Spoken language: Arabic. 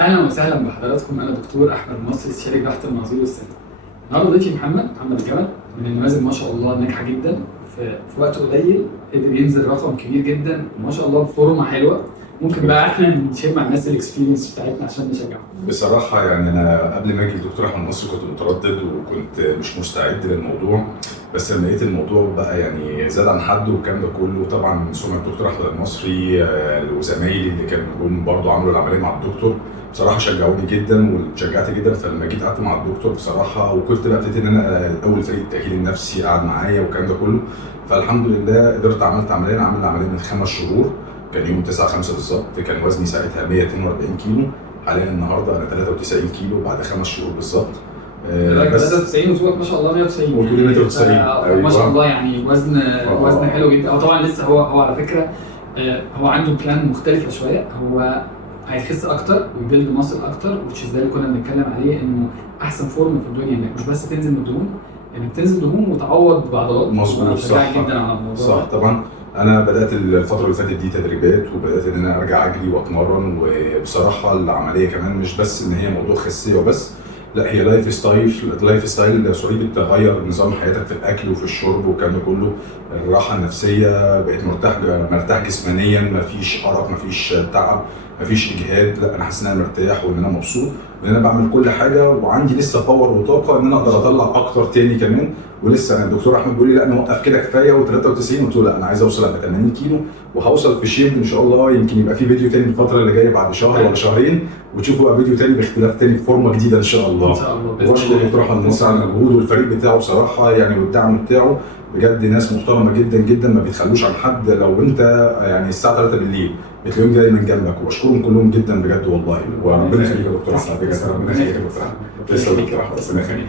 اهلا وسهلا بحضراتكم. انا دكتور احمد مصري، استشاري جراحه المناظير والسن. النهارده ضيفي محمد الجبل من النماذج ما شاء الله ناجحه جدا. في وقت قليل قدر ينزل رقم كبير جدا وما شاء الله بفورمه حلوه. ممكن بقى احنا نشير مع الناس الاكسبيرينس بتاعتنا عشان نشجعهم. بصراحة يعني أنا قبل ما أجي الدكتور أحمد مصري كنت متردد وكنت مش مستعد للموضوع، بس لما لقيت الموضوع بقى يعني زاد عن حد والكلام ده كله. طبعا سمعة الدكتور أحمد المصري وزمايلي اللي كانوا برضه عملوا العملية مع الدكتور بصراحة شجعوني جدا واتشجعت جدا. فلما جيت قعدت مع الدكتور بصراحة وكنت بقى ابتديت إن أنا أول فريق التأهيل النفسي قعد معايا والكلام ده كله، فالحمد لله قدرت عملت عملية. عملت العملية من 5 شهور، كان يوم 9/5 بالظبط. كان وزني ساعتها 142 كيلو، حاليا النهارده انا 93 كيلو بعد 5 شهور بالظبط. بس 93 وصوتك ما شاء الله 190. وطولي 190 أيوة. ما شاء الله يعني وزن حلو جدا. هو طبعا لسه هو على فكره هو عنده بلان مختلفه شويه. هو هيخس اكتر ويبيلد ماسل اكتر، وتش ده اللي كنا بنتكلم عليه، انه احسن فورم في الدنيا انك مش بس تنزل من الدهون، انك تنزل دهون وتعوض بعضلات. مظبوط، صح جدا على الموضوع صح. طبعا انا بدات الفتره اللي فاتت دي تدريبات، وبدات ان انا ارجع اجري واتمرن. وبصراحه العمليه كمان مش بس ان هي موضوع خسيه وبس، لا هي لايف ستايل سوري. بتغير نظام حياتك في الاكل وفي الشرب والكلام ده كله. الراحه النفسيه، بقيت مرتاح جسمانيا، مفيش ارق، مفيش تعب، مفيش اجهاد. لا انا حاسس ان انا مرتاح وان انا مبسوط وان انا بعمل كل حاجه، وعندي لسه باور وطاقه ان انا اقدر اطلع اكتر تاني كمان. ولسه انا الدكتور احمد بيقول لي لا نوقف كده كفايه و93. قلت له لا انا عايز اوصل ل 80 كيلو وهوصل في شيب ان شاء الله. يمكن يبقى في فيديو تاني الفتره اللي جايه بعد شهر ولا شهرين، وتشوفوا بقى فيديو تاني باختلاف تاني بفورمه جديده ان شاء الله. ان شاء الله. واشكر الدكتور احمد مصري على المجهود والفريق بتاعه بصراحه يعني، والدعم بتاعه بجد. ناس محترمه جدا جدا، ما بيتخلوش عن حد. لو انت يعني الساعه 3 بالليل بتلاقيهم دايما جنبك، واشكرهم كلهم جدا بجد والله. وربنا يخليك يا دكتور احمد، بجد ربنا يخليك يا دكتور احمد. تسلم يا دكتور احمد، ربنا يخليك.